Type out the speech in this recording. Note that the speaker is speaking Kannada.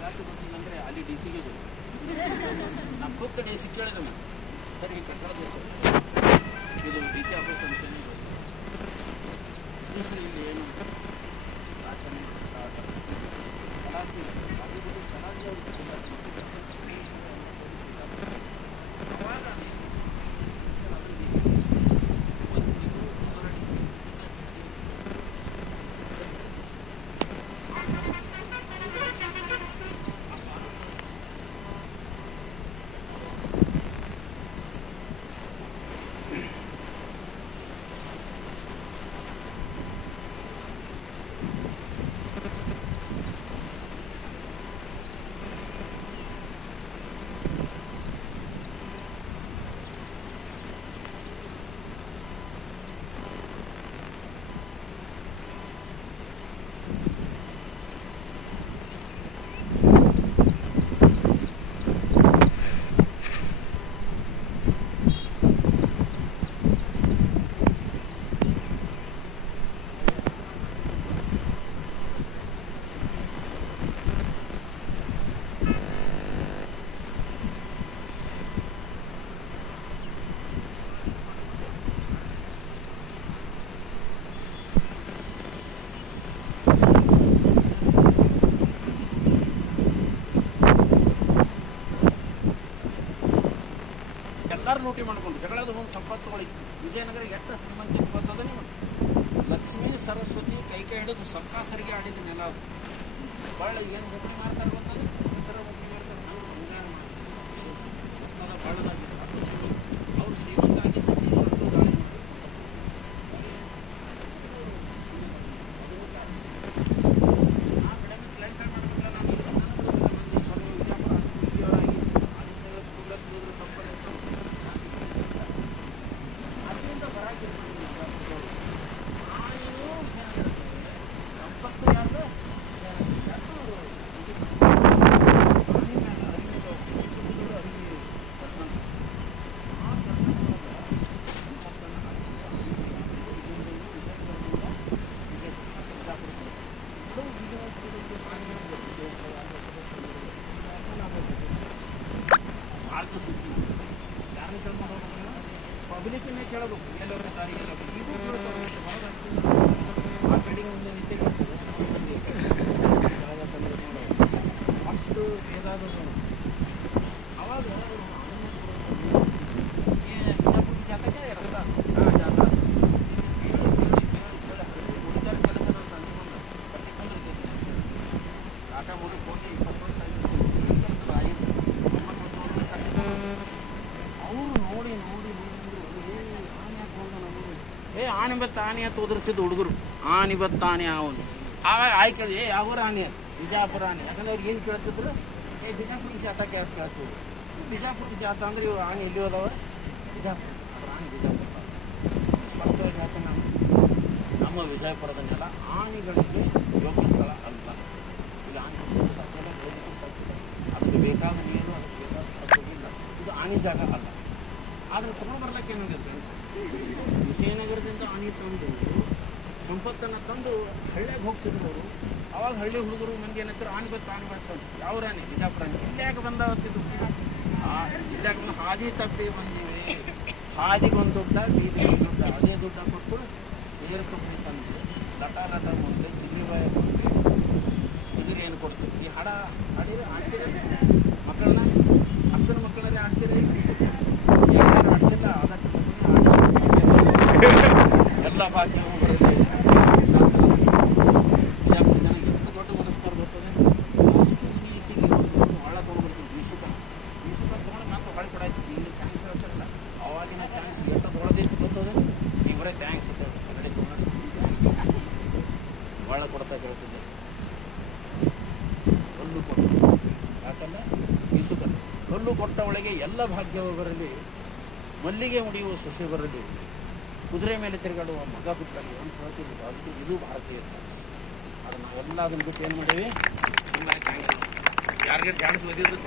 ಯಾಕೆ ಗೊತ್ತಿಲ್ಲಂದರೆ ಅಲ್ಲಿ ಡಿ ಸಿಗೆ ಗೊತ್ತು. ನಮ್ಮ ಖುದ್ದು ಡಿ ಸಿ ಕೇಳಿದ ಸರಿ ಕಟ್ಟಡ ಇದು ಡಿ ಸಿ ಆಫೀಸ್ ಅಂತಲೇ ಗೊತ್ತು. ಇಲ್ಲಿ ಏನು ಎಲ್ಲರೂ ಲೂಟಿ ಮಾಡ್ಕೊಂಡು ಜಗಳದ ಒಂದು ಸಂಪತ್ತುಗಳಿಗೆ ವಿಜಯನಗರ ಎಷ್ಟು ಶ್ರೀಮಂತಿಗೆ ಬರ್ತದೆ ನೀವು ಲಕ್ಷ್ಮೀ ಸರಸ್ವತಿ ಕೈ ಹಿಡಿದು ಸೊಕ್ಕ ಸರಿಗೆ ಆಡಿದ ನೆಲ ಅದು ಭಾಳ ಏನು ಮುಕ್ತಿ ಮಾಡ್ತಾರೆ ಗೊತ್ತದು ಹೆಸರ ಮುಕ್ತಿ ಮಾಡ್ತಾರೆ ನಾವು ಬಂಗಾರ ಮಾಡ್ತಾರೆ ಬಾಳದಾಗಿ ಅವ್ರು ಶ್ರೀಮಂತ ಆಗಿ ಪಬ್ಲಿಕ್ನೇ ಕೇಳಬೇಕು ಎಲ್ಲರ ದಾರಿಗೆಲ್ಲ ಆ ಕಡೆಗೆ ಮುಂದೆ ನಿಂತೆ ಅಷ್ಟು ಭೇದಾದ ಅವಾಗ ಜಾತಕ್ಕೆ ರಸ್ತ ಜಾತ ಟಾಟಾ ಮೂರು ಕೋಟಿ 20 ಅವರು ನೋಡಿ ಆನೆ ಬತ್ತ ಆನೆ ಅಂತ ಓದಿರ್ತಿದ್ದು ಹುಡುಗರು ಆನೆ ಬತ್ತ ಆನೆ ಅವನು ಆವಾಗ ಆಯ್ಕೆ ಯಾವ ಆನೆ ಬಿಜಾಪುರ ಆನೆ ಯಾಕಂದ್ರೆ ಅವ್ರಿಗೆ ಏನು ಕೇಳ್ತಿದ್ರು ಬಿಜಾಪುರ ಜಾತಕ್ಕೆ ಯಾರು ಕೇಳ್ತಿದ್ರು ಬಿಜಾಪುರ ಜಾತ ಅಂದ್ರೆ ಇವು ಆನೆ ಎಲ್ಲಿ ಹೋದವ ಬಿಜಾಪುರ ಆನೆ ಬಿಜಾಪುರ ಸ್ಪಷ್ಟವಾಗಿ ಯಾಕಂದ್ರೆ ನಮ್ಮ ವಿಜಯಪುರದ ನೆಲ ಆನೆಗಳಿಗೆ ಯೋಗ್ಯ ಸ್ಥಳ ಅಲ್ಲ ಇಲ್ಲಿ ಆನೆ ಅದಕ್ಕೆ ಬೇಕಾದ ನೀರು ಅದಕ್ಕೆ ಬೇಕಾದ ಇಲ್ಲ ಇದು ಆನೆ ಜಾಗ ಅಲ್ಲ ಆದರೆ ತೊಗೊಂಡು ಬರ್ಲಿಕ್ಕೆ ಏನಾಗುತ್ತೆ ವಿಜಯನಗರದಿಂದ ಆನೆ ತಂದು ಸಂಪತ್ತನ್ನು ತಂದು ಹಳ್ಳಿಯಾಗ ಹೋಗ್ತಿದ್ರು ಅವರು ಅವಾಗ ಹಳ್ಳಿ ಹುಡುಗರು ಮಂದಿ ಏನಂತಾರೆ ಆನೆ ಬತ್ತು ಯಾವ ಆನೆ ಬಿಜಾಪುರ ಆನೆ ಜಿಲ್ಲೆಯಾಗ ಬಂದಾವತ್ತಿದ್ದು ಜಿಲ್ಲೆಯಾಗ ಹಾದಿ ತಪ್ಪಿ ಬಂದಿವೆ ಹಾದಿಗೊಂದು ದುಡ್ಡ ಬೀದಿಗೊಂದು ದುಡ್ಡ ಅದೇ ದುಡ್ಡ ಕೊಟ್ಟು ನೀರು ಕಪ್ಪಿ ತಂದು ಲಟ ಮುಂದೆ ಚಿಲ್ಲಿ ಬಾಯ ಕೊಟ್ಟು ಕುದುರೆ ಏನು ಕೊಡ್ತೀವಿ ಈ ಹಾಡಿದ್ರೆ ಆಡ್ಸಿರ ಮಕ್ಕಳನ್ನ ಅಕ್ಕನ ಮಕ್ಕಳಲ್ಲಿ ಆಡ್ಸಿರ ಯಾರು ಆಡ್ಸಿಲ್ಲ ಅದಕ್ಕೆ ಎಲ್ಲ ಭಾಗ್ಯವು ಬರುತ್ತೆ ಜನ ಎಷ್ಟು ದೊಡ್ಡ ಮನಸ್ಕಾರ ಬರ್ತದೆ ಒಳ ತೊಗೊಂಡ್ಬರ್ತೀವಿ ಬೀಸುಕ ತೊಗೊಂಡು ಮತ್ತೆ ಹೊಳೆ ಕೊಡಾಯ್ತು ಇಲ್ಲಿ ಥ್ಯಾಂಕ್ಸ್ ಹೇಳ್ತಾರಲ್ಲ ಅವಾಗಿನ ಥ್ಯಾಂಕ್ಸ್ ಎಷ್ಟು ತೊಗೊಳೋದಿತ್ತು ಬರ್ತದೆ ಇವರೇ ಥ್ಯಾಂಕ್ಸ್ ಕಡೆ ತೊಗೊಂಡು ಒಳ ಕೊಡ್ತಾ ಕೇಳ್ತಿದ್ದೆ ಕಲ್ಲು ಕೊಟ್ಟು ಯಾಕಂದ್ರೆ ಬೀಸುಕ ಕಲ್ಲು ಕೊಟ್ಟ ಒಳಗೆ ಎಲ್ಲ ಭಾಗ್ಯವು ಬರಲಿ ಮಲ್ಲಿಗೆ ಮುಡಿಯುವ ಸೊಸೆ ಬರಲಿ ಕುದುರೆ ಮೇಲೆ ತಿರುಗಾಡುವ ಮಗ ಬಿಟ್ಟಲ್ಲಿ ಅಂತ ಹೇಳ್ತಿದ್ರು ಅದಕ್ಕೆ ಇದು ಭಾರತೀಯ ಅದು ನಾವೆಲ್ಲ ಅದನ್ನು ಬಿಟ್ಟು ಏನು ಮಾಡೀವಿ ತುಂಬ ಥ್ಯಾಂಕ್ಸ್ ಯಾರಿಗೆ ಚಾನ್ಸ್ ಓದಿದ್ರು